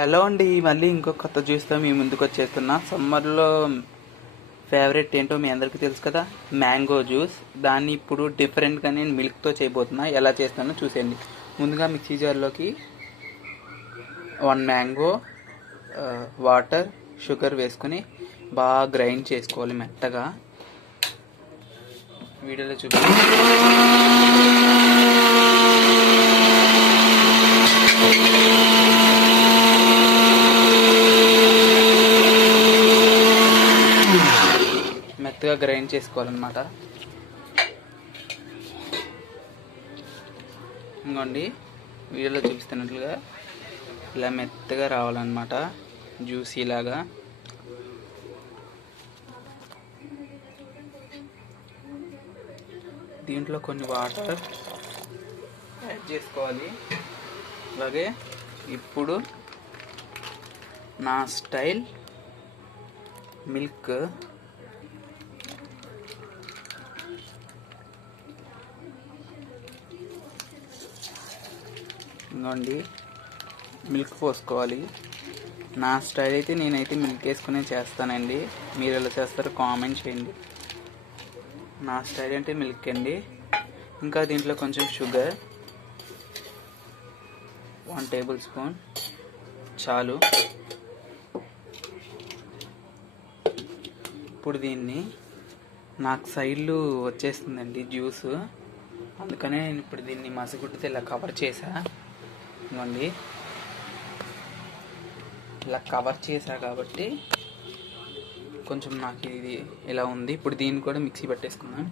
Hello అండి, మళ్ళీ ఇంకో కొత్త జ్యూస్తో మీ ముందుకు వచ్చేస్తున్నా. సమ్మర్లో ఫేవరెట్ ఏంటో మీ అందరికీ తెలుసు కదా, మ్యాంగో జ్యూస్. దాన్ని ఇప్పుడు డిఫరెంట్గా నేను మిల్క్తో చేయబోతున్నా. ఎలా చేస్తానో చూసేయండి. ముందుగా మిక్సీ జార్లోకి 1 మ్యాంగో, వాటర్, షుగర్ వేసుకుని బాగా గ్రైండ్ చేసుకోవాలి మెత్తగా. వీడియోలో చూపించి మెత్తగా గ్రైండ్ చేసుకోవాలన్నమాట. ఇంకోండి వీడియోలో చూపిస్తున్నట్లుగా ఇలా మెత్తగా రావాలన్నమాట, జ్యూసీ లాగా. దీంట్లో కొన్ని వాటర్ యాడ్ చేసుకోవాలి. అలాగే ఇప్పుడు నా స్టైల్ మిల్క్ ఇంకోండి మిల్క్ పోసుకోవాలి. నా స్టైల్ అయితే నేనైతే మిల్క్ వేసుకునే చేస్తానండి. మీరు ఎలా చేస్తారో కామెంట్ చేయండి. నా స్టైల్ అంటే మిల్క్ అండి. ఇంకా దీంట్లో కొంచెం షుగర్ 1 టేబుల్ స్పూన్ చాలు. ఇప్పుడు దీన్ని నాకు సైడ్లు వచ్చేస్తుందండి జ్యూస్, అందుకనే నేను ఇప్పుడు దీన్ని మసగుడ్డితో ఇలా కవర్ చేసా. ఇవ్వండి, ఇలా కవర్ చేసా కాబట్టి కొంచెం నాకు ఇది ఇలా ఉంది. ఇప్పుడు దీన్ని కూడా మిక్సీ పట్టేసుకుందాం.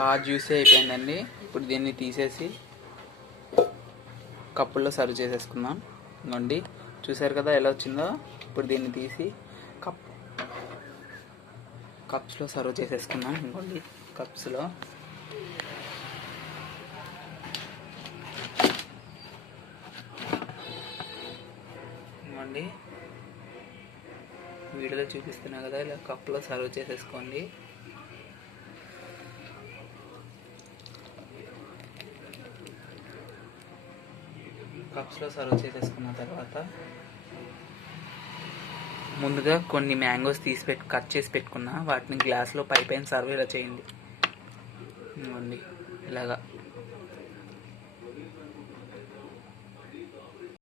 బాగా జ్యూసీ అయిపోయిందండి. ఇప్పుడు దీన్ని తీసేసి కప్పుల్లో సర్వ్ చేసేసుకుందాం. ఇంకోండి చూసారు కదా ఎలా వచ్చిందో. ఇప్పుడు దీన్ని తీసి కప్స్లో సర్వ్ చేసేసుకుందాం. ఇంకోండి కప్స్లో. ఇంకోండి వీడియోలో చూపిస్తున్నా కదా, ఇలా కప్లో సర్వ్ చేసేసుకోండి. కప్స్లో సర్వ్ చేసేసుకున్న తర్వాత ముందుగా కొన్ని మ్యాంగోస్ తీసి కట్ చేసి పెట్టుకున్నా, వాటిని గ్లాస్లో పైపైన సర్వ్ ఇలా చేయండి. ఇలాగా